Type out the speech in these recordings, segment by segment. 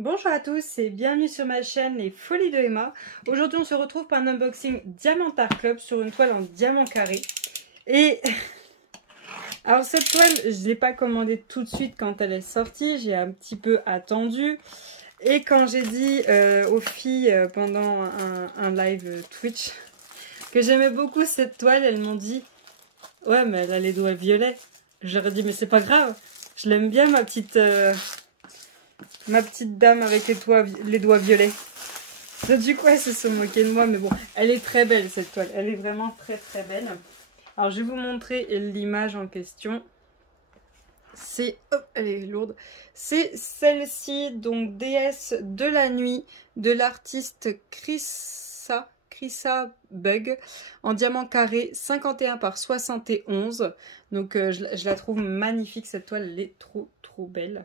Bonjour à tous et bienvenue sur ma chaîne Les Folies de Emma. Aujourd'hui on se retrouve pour un unboxing Diamant Art Club sur une toile en diamant carré. Et alors cette toile je ne l'ai pas commandée tout de suite quand elle est sortie, j'ai un petit peu attendu. Et quand j'ai dit aux filles pendant un live Twitch que j'aimais beaucoup cette toile, elles m'ont dit « Ouais mais elle a les doigts violets ». Je leur ai dit « Mais c'est pas grave, je l'aime bien ma petite dame avec les doigts violets ». Du coup, elles se sont moquées de moi, mais bon, elle est très belle cette toile, elle est vraiment très très belle. Alors, je vais vous montrer l'image en question. C'est, hop, elle est lourde. C'est celle-ci, donc déesse de la nuit, de l'artiste Krissa Bug, en diamant carré 51 par 71. Donc, je la trouve magnifique cette toile, elle est trop belle.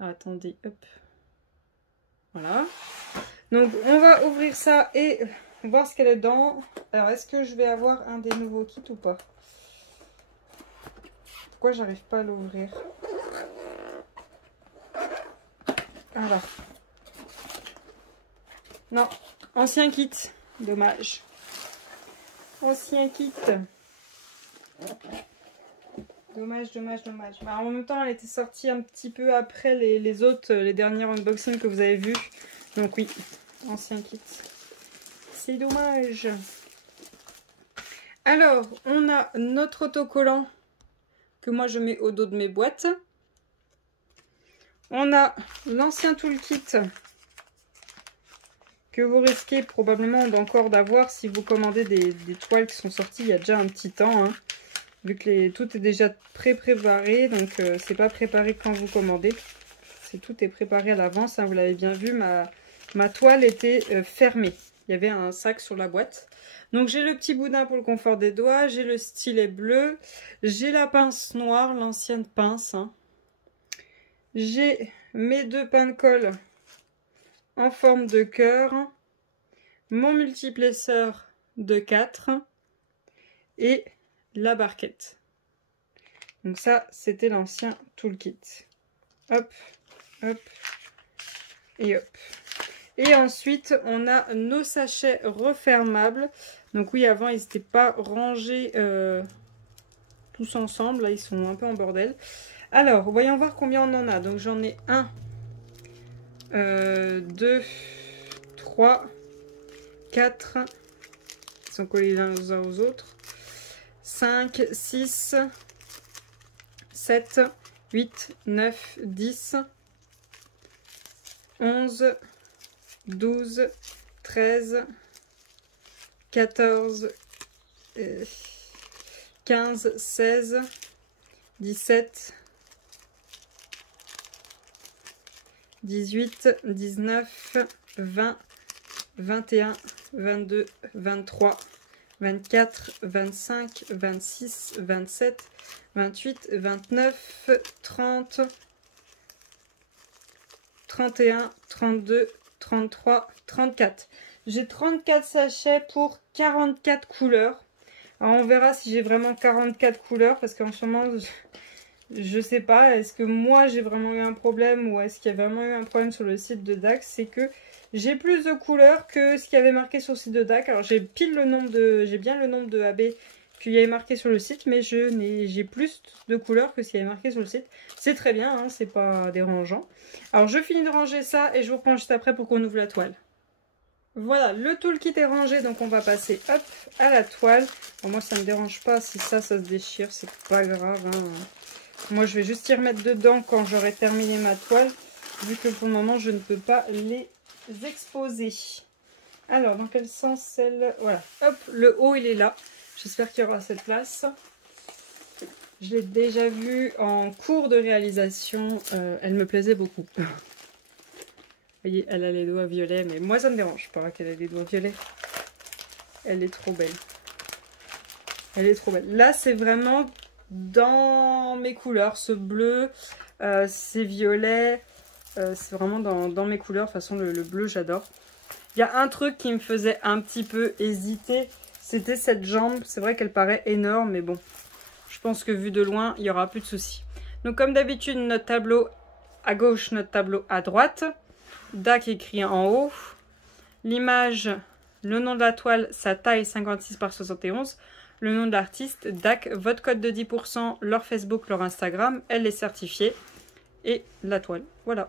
Alors, attendez, hop. Voilà. Donc on va ouvrir ça et voir ce qu'elle est dedans. Alors est-ce que je vais avoir un des nouveaux kits ou pas? Pourquoi j'arrive pas à l'ouvrir? Alors. Non, ancien kit. Dommage. Ancien kit. Dommage. Bah, en même temps elle était sortie un petit peu après les autres, les derniers unboxings que vous avez vus. Donc oui, ancien kit. C'est dommage. Alors, on a notre autocollant que moi je mets au dos de mes boîtes. On a l'ancien toolkit que vous risquez probablement encore d'avoir si vous commandez des toiles qui sont sorties il y a déjà un petit temps. Hein, vu que tout est déjà préparé, donc c'est pas préparé quand vous commandez. Tout est préparé à l'avance, hein, vous l'avez bien vu, ma toile était fermée. Il y avait un sac sur la boîte. Donc j'ai le petit boudin pour le confort des doigts, j'ai le stylet bleu, j'ai la pince noire, l'ancienne pince. Hein. J'ai mes deux pains de colle en forme de cœur, mon multiplesseur de 4 et la barquette. Donc ça, c'était l'ancien toolkit. Hop, hop et hop. Et ensuite, on a nos sachets refermables. Donc oui, avant, ils n'étaient pas rangés tous ensemble. Là, ils sont un peu en bordel. Alors, voyons voir combien on en a. Donc j'en ai 1, 2, 3, 4. Ils sont collés les uns aux autres. 5, 6, 7, 8, 9, 10, 11, 12, 13, 14, 15, 16, 17, 18, 19, 20, 21, 22, 23, 24, 25, 26, 27, 28, 29, 30, 31, 32, 33, 34. J'ai 34 sachets pour 44 couleurs. Alors on verra si j'ai vraiment 44 couleurs parce qu'en ce moment, je sais pas, est-ce que moi j'ai vraiment eu un problème ou est-ce qu'il y a vraiment eu un problème sur le site de DAC? C'est que j'ai plus de couleurs que ce qui avait marqué sur le site de DAC. Alors j'ai bien le nombre de AB qu'il y avait marqué sur le site, mais j'ai plus de couleurs que ce qu'il y avait marqué sur le site. C'est très bien, hein, c'est pas dérangeant. Alors je finis de ranger ça et je vous reprends juste après pour qu'on ouvre la toile. Voilà, le toolkit est rangé, donc on va passer hop à la toile. Bon, moi ça me dérange pas si ça se déchire, c'est pas grave. Hein. Moi je vais juste y remettre dedans quand j'aurai terminé ma toile, vu que pour le moment je ne peux pas les exposer. Alors dans quel sens celle... Voilà, hop, le haut il est là. J'espère qu'il y aura cette place. Je l'ai déjà vue en cours de réalisation. Elle me plaisait beaucoup. Vous voyez, elle a les doigts violets. Mais moi, ça ne me dérange pas qu'elle ait les doigts violets. Elle est trop belle. Elle est trop belle. Là, c'est vraiment dans mes couleurs. Ce bleu, c'est violet. C'est vraiment dans mes couleurs. De toute façon, le bleu, j'adore. Il y a un truc qui me faisait un petit peu hésiter. C'était cette jambe. C'est vrai qu'elle paraît énorme, mais bon. Je pense que vu de loin, il n'y aura plus de soucis. Donc comme d'habitude, notre tableau à gauche, notre tableau à droite. DAC écrit en haut. L'image, le nom de la toile, sa taille 56 par 71. Le nom de l'artiste, DAC, votre code de 10%, leur Facebook, leur Instagram, elle est certifiée. Et la toile, voilà.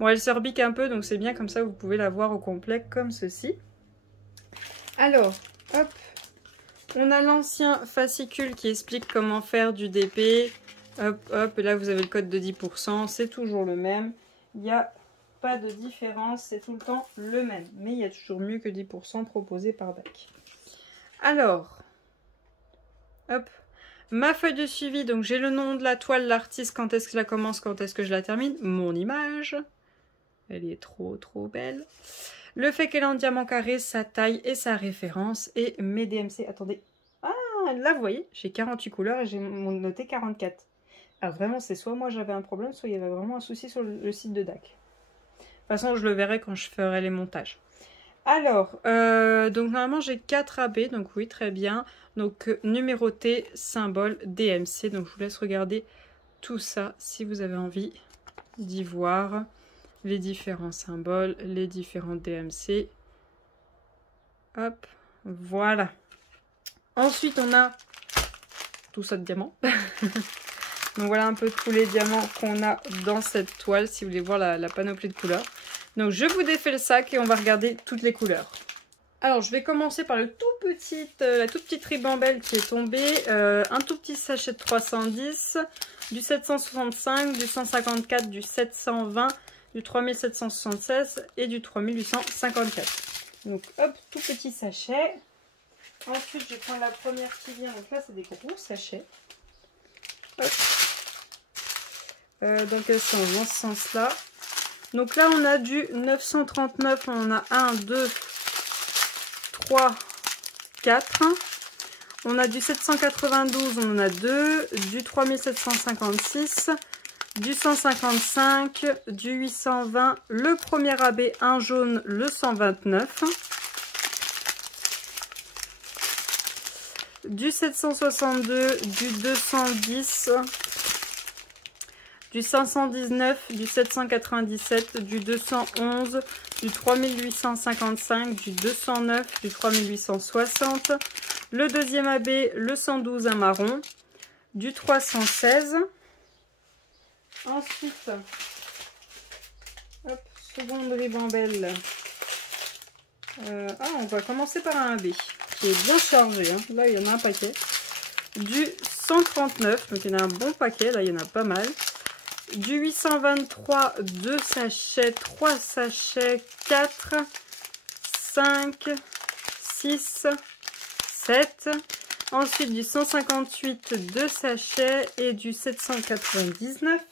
Bon, elle se rebique un peu, donc c'est bien, comme ça vous pouvez la voir au complet comme ceci. Alors, hop, on a l'ancien fascicule qui explique comment faire du DP. Hop, hop, et là vous avez le code de 10%, c'est toujours le même. Il n'y a pas de différence, c'est tout le temps le même. Mais il y a toujours mieux que 10% proposé par DAC. Alors, hop, ma feuille de suivi, donc j'ai le nom de la toile, l'artiste, quand est-ce que je la commence, quand est-ce que je la termine, mon image, elle est trop belle. Le fait qu'elle est en diamant carré, sa taille et sa référence, et mes DMC, attendez, ah, là vous voyez, j'ai 48 couleurs et j'ai noté 44. Ah vraiment, c'est soit moi j'avais un problème, soit il y avait vraiment un souci sur le site de DAC. De toute façon, je le verrai quand je ferai les montages. Alors, donc normalement j'ai 4 AB, donc oui, très bien. Donc numéroté, symbole, DMC. Donc je vous laisse regarder tout ça si vous avez envie d'y voir les différents symboles, les différents DMC. Hop, voilà. Ensuite, on a tout ça de diamants. Donc voilà un peu tous les diamants qu'on a dans cette toile, si vous voulez voir la panoplie de couleurs. Donc je vous défais le sac et on va regarder toutes les couleurs. Alors je vais commencer par la toute petite ribambelle qui est tombée. Un tout petit sachet de 310, du 765, du 154, du 720, du 3776 et du 3854. Donc hop, tout petit sachet. Ensuite je vais prendre la première qui vient. Donc là c'est des gros sachets. Hop. Dans quel sens? Dans ce sens-là. Donc là, on a du 939. On a 1, 2, 3, 4. On a du 792. On en a 2. Du 3756. Du 155. Du 820. Le premier AB, un jaune, le 129. Du 762. Du 210. Du 519, du 797, du 211, du 3855, du 209, du 3860, le deuxième AB, le 112 un marron, du 316. Ensuite, hop, seconde ribambelle. On va commencer par un AB qui est bien chargé. Hein. Là, il y en a un paquet. Du 139, donc il y en a un bon paquet, là il y en a pas mal. Du 823, 2 sachets, 3 sachets, 4, 5, 6, 7. Ensuite du 158, 2 sachets et du 799.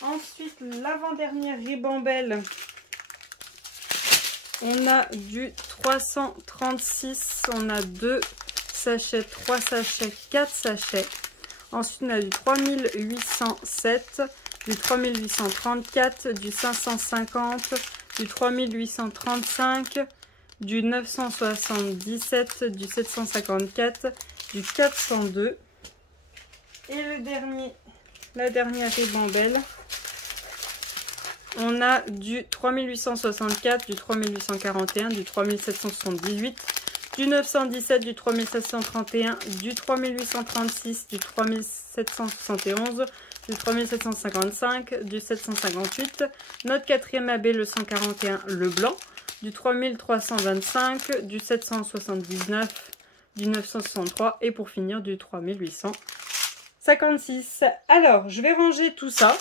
Ensuite l'avant-dernière ribambelle. On a du 336, on a 2 sachets, 3 sachets, 4 sachets. Ensuite, on a du 3807, du 3834, du 550, du 3835, du 977, du 754, du 402. Et la dernière ribambelle, on a du 3864, du 3841, du 3778, du 917, du 3731, du 3836, du 3771, du 3755, du 758, notre quatrième AB le 141, le blanc, du 3325, du 779, du 963 et pour finir du 3856. Alors, je vais ranger tout ça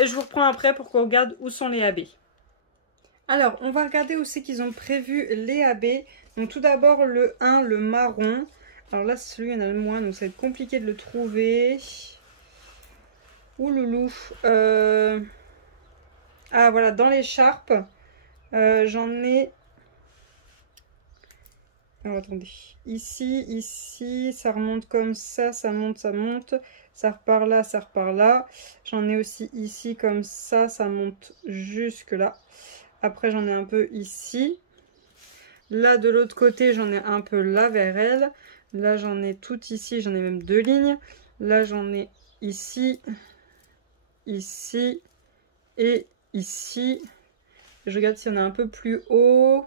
et je vous reprends après pour qu'on regarde où sont les AB. Alors, on va regarder où c'est qu'ils ont prévu les AB. Donc tout d'abord le 1, le marron. Alors là, celui-là, il y en a le moins, donc ça va être compliqué de le trouver. Ouloulou. Ah voilà, dans l'écharpe, j'en ai... Alors attendez, ici, ça remonte comme ça monte, ça repart là. J'en ai aussi ici comme ça monte jusque là. Après j'en ai un peu ici. Là de l'autre côté j'en ai un peu là vers elle. Là j'en ai tout ici, j'en ai même 2 lignes. Là j'en ai ici, ici et ici. Je regarde si on a un peu plus haut.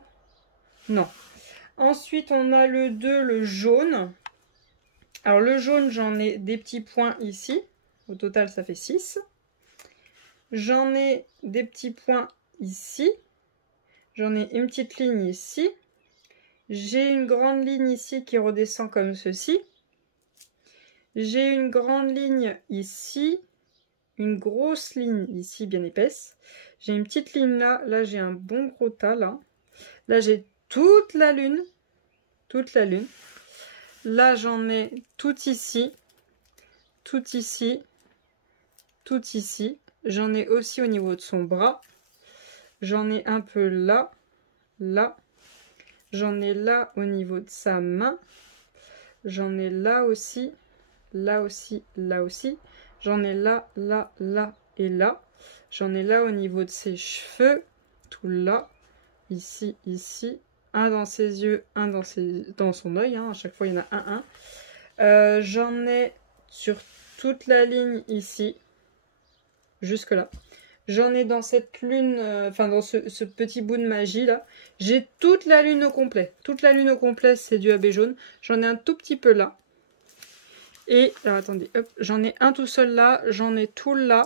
Non. Ensuite, on a le 2, le jaune. Alors, le jaune, j'en ai des petits points ici. Au total, ça fait 6. J'en ai des petits points ici. J'en ai une petite ligne ici. J'ai une grande ligne ici qui redescend comme ceci. J'ai une grande ligne ici. Une grosse ligne ici bien épaisse. J'ai une petite ligne là. Là, j'ai un bon gros tas là. Là, j'ai toute la lune. Toute la lune. Là, j'en ai tout ici. Tout ici. Tout ici. J'en ai aussi au niveau de son bras. J'en ai un peu là. Là. J'en ai là au niveau de sa main. J'en ai là aussi. Là aussi. Là aussi. J'en ai là, là, là et là. J'en ai là au niveau de ses cheveux. Tout là. Ici, ici. Un dans ses yeux, un dans son œil. Hein. À chaque fois, il y en a un. J'en ai sur toute la ligne ici. Jusque là. J'en ai dans cette lune, enfin dans ce petit bout de magie là. J'ai toute la lune au complet. Toute la lune au complet, c'est du AB jaune. J'en ai un tout petit peu là. Et, alors attendez, hop, j'en ai un tout seul là. J'en ai tout là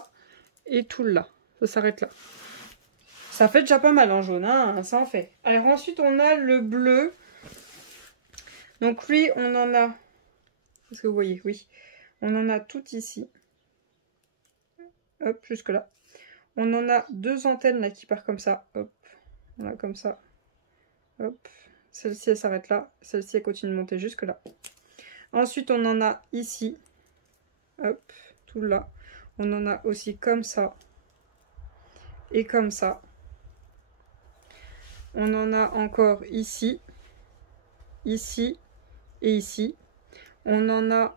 et tout là. Ça s'arrête là. Ça fait déjà pas mal en jaune, hein, ça en fait. Alors ensuite, on a le bleu. Donc lui, on en a... Est-ce que vous voyez? Oui. On en a tout ici. Hop, jusque là. On en a deux antennes là qui partent comme ça. Hop. Voilà, comme ça. Hop. Celle-ci, elle s'arrête là. Celle-ci, elle continue de monter jusque là. Ensuite, on en a ici. Hop. Tout là. On en a aussi comme ça. Et comme ça. On en a encore ici. Ici. Et ici. On en a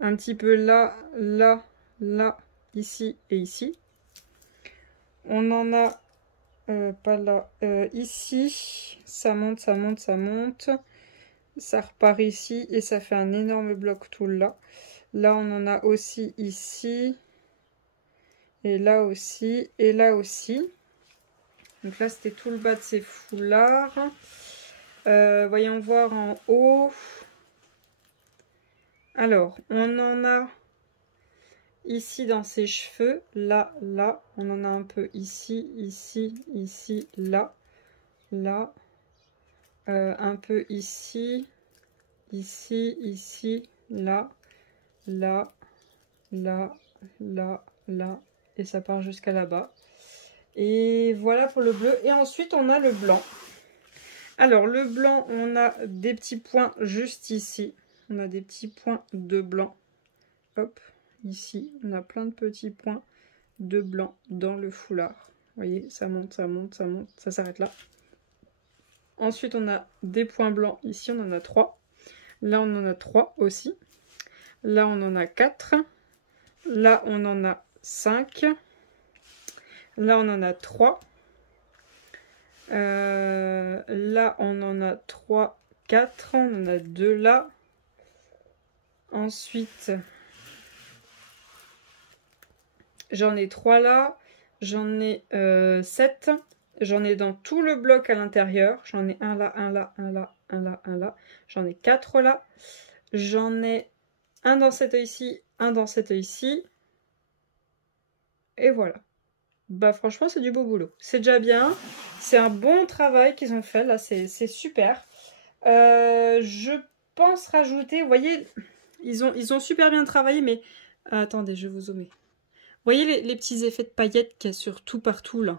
un petit peu là, là, là, ici et ici. On en a pas là, ici, ça monte, ça monte, ça monte, ça repart ici et ça fait un énorme bloc tout là. Là on en a aussi ici, et là aussi, et là aussi. Donc là c'était tout le bas de ces foulards. Voyons voir en haut. Alors on en a ici dans ses cheveux, là, là, on en a un peu ici, ici, ici, là, là, un peu ici, ici, ici, là, là, là, là, là, et ça part jusqu'à là-bas. Et voilà pour le bleu. Et ensuite, on a le blanc. Alors, le blanc, on a des petits points juste ici. On a des petits points de blanc. Hop. Ici, on a plein de petits points de blanc dans le foulard. Vous voyez, ça monte, ça monte, ça monte, ça s'arrête là. Ensuite, on a des points blancs. Ici, on en a 3. Là, on en a 3 aussi. Là, on en a 4. Là, on en a 5. Là, on en a 3. Là, on en a 3, 4. On en a 2 là. Ensuite... J'en ai 3 là, j'en ai 7, j'en ai dans tout le bloc à l'intérieur, j'en ai un là, un là, un là, un là, un là, j'en ai 4 là, j'en ai un dans cet œil-ci, un dans cet œil-ci, et voilà. Bah franchement c'est du beau boulot, c'est déjà bien, c'est un bon travail qu'ils ont fait là, c'est super. Je pense rajouter, vous voyez, ils ont super bien travaillé, mais attendez, je vais vous zoomer. Vous voyez les petits effets de paillettes qu'il y a sur tout partout là.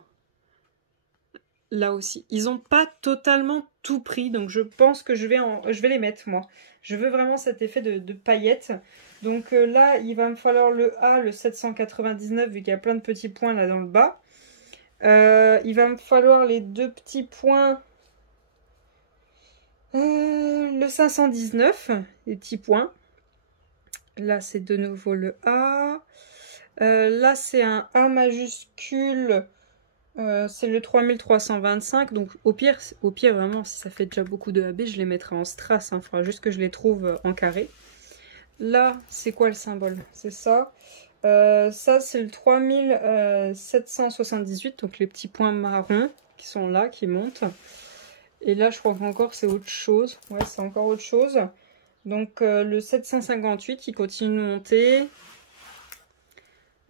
Là aussi. Ils n'ont pas totalement tout pris. Donc je pense que je vais les mettre moi. Je veux vraiment cet effet de paillettes. Donc là, il va me falloir le A, le 799, vu qu'il y a plein de petits points là dans le bas. Il va me falloir les deux petits points. Le 519, les petits points. Là, c'est de nouveau le A. Là, c'est un A majuscule. C'est le 3325. Donc, au pire, vraiment, si ça fait déjà beaucoup de AB, je les mettrai en strass. Il faudra juste que je les trouve en carré. Là, c'est quoi le symbole? C'est ça. Ça, c'est le 3778, donc les petits points marrons qui sont là, qui montent. Et là, je crois qu'encore, c'est autre chose. Ouais, c'est encore autre chose. Donc, le 758 qui continue de monter.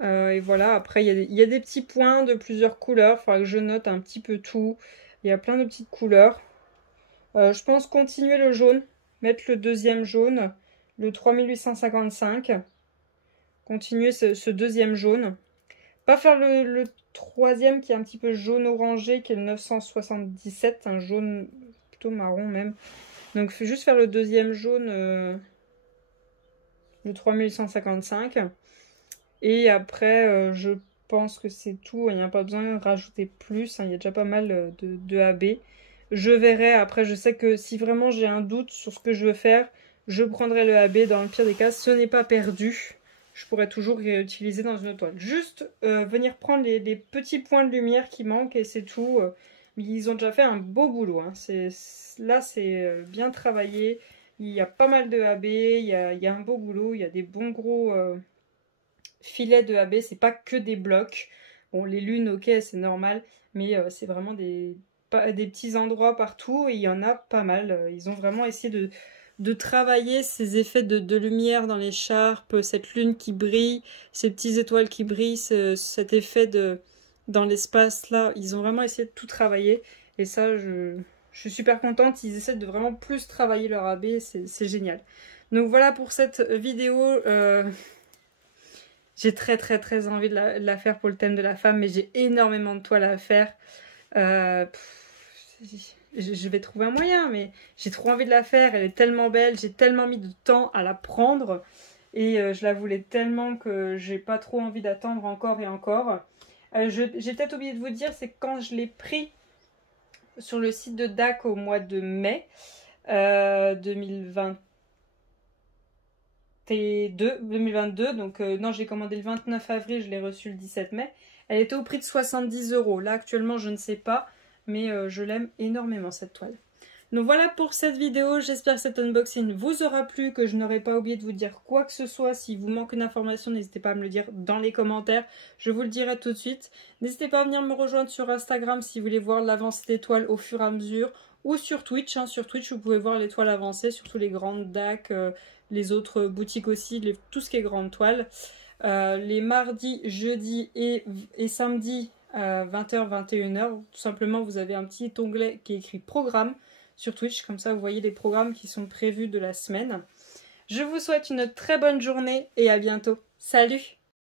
Et voilà, après, il y a des petits points de plusieurs couleurs. Il faudra que je note un petit peu tout. Il y a plein de petites couleurs. Je pense continuer le jaune. Mettre le deuxième jaune. Le 3855. Continuer ce deuxième jaune. Pas faire le troisième qui est un petit peu jaune orangé, qui est le 977. Un jaune plutôt marron même. Donc juste faire le deuxième jaune. Le 3855. Et après, je pense que c'est tout. Il n'y a pas besoin de rajouter plus. Il y a déjà pas mal de AB. Je verrai. Après, je sais que si vraiment j'ai un doute sur ce que je veux faire, je prendrai le AB. Dans le pire des cas, ce n'est pas perdu. Je pourrais toujours réutiliser dans une autre toile. Juste venir prendre les petits points de lumière qui manquent et c'est tout. Mais ils ont déjà fait un beau boulot. Hein. Là, c'est bien travaillé. Il y a pas mal de AB. Il y a un beau boulot. Il y a des bons gros... filets de AB, c'est pas que des blocs. Bon, les lunes, ok, c'est normal, mais c'est vraiment des petits endroits partout et il y en a pas mal. Ils ont vraiment essayé de travailler ces effets de lumière dans l'écharpe, cette lune qui brille, ces petites étoiles qui brillent, cet effet dans l'espace là. Ils ont vraiment essayé de tout travailler et ça, je suis super contente. Ils essaient de vraiment plus travailler leur AB, c'est génial. Donc voilà pour cette vidéo. J'ai très envie de la faire pour le thème de la femme, mais j'ai énormément de toiles à faire. Je vais trouver un moyen, mais j'ai trop envie de la faire. Elle est tellement belle, j'ai tellement mis de temps à la prendre. Et je la voulais tellement que j'ai pas trop envie d'attendre encore et encore. J'ai peut-être oublié de vous dire, c'est quand je l'ai pris sur le site de DAC au mois de mai 2022, donc non, j'ai commandé le 29 avril, je l'ai reçu le 17 mai. Elle était au prix de 70 €. Là, actuellement, je ne sais pas, mais je l'aime énormément, cette toile. Donc voilà pour cette vidéo, j'espère que cet unboxing vous aura plu, que je n'aurai pas oublié de vous dire quoi que ce soit. Si vous manque une information, n'hésitez pas à me le dire dans les commentaires, je vous le dirai tout de suite. N'hésitez pas à venir me rejoindre sur Instagram si vous voulez voir l'avancée des toiles au fur et à mesure, ou sur Twitch. Hein. Sur Twitch, vous pouvez voir les toiles avancées, surtout les grandes DAC, les autres boutiques aussi, tout ce qui est grande toile. Les mardis, jeudis et samedis à 20h, 21h, tout simplement vous avez un petit onglet qui est écrit programme sur Twitch, comme ça vous voyez les programmes qui sont prévus de la semaine. Je vous souhaite une très bonne journée et à bientôt. Salut!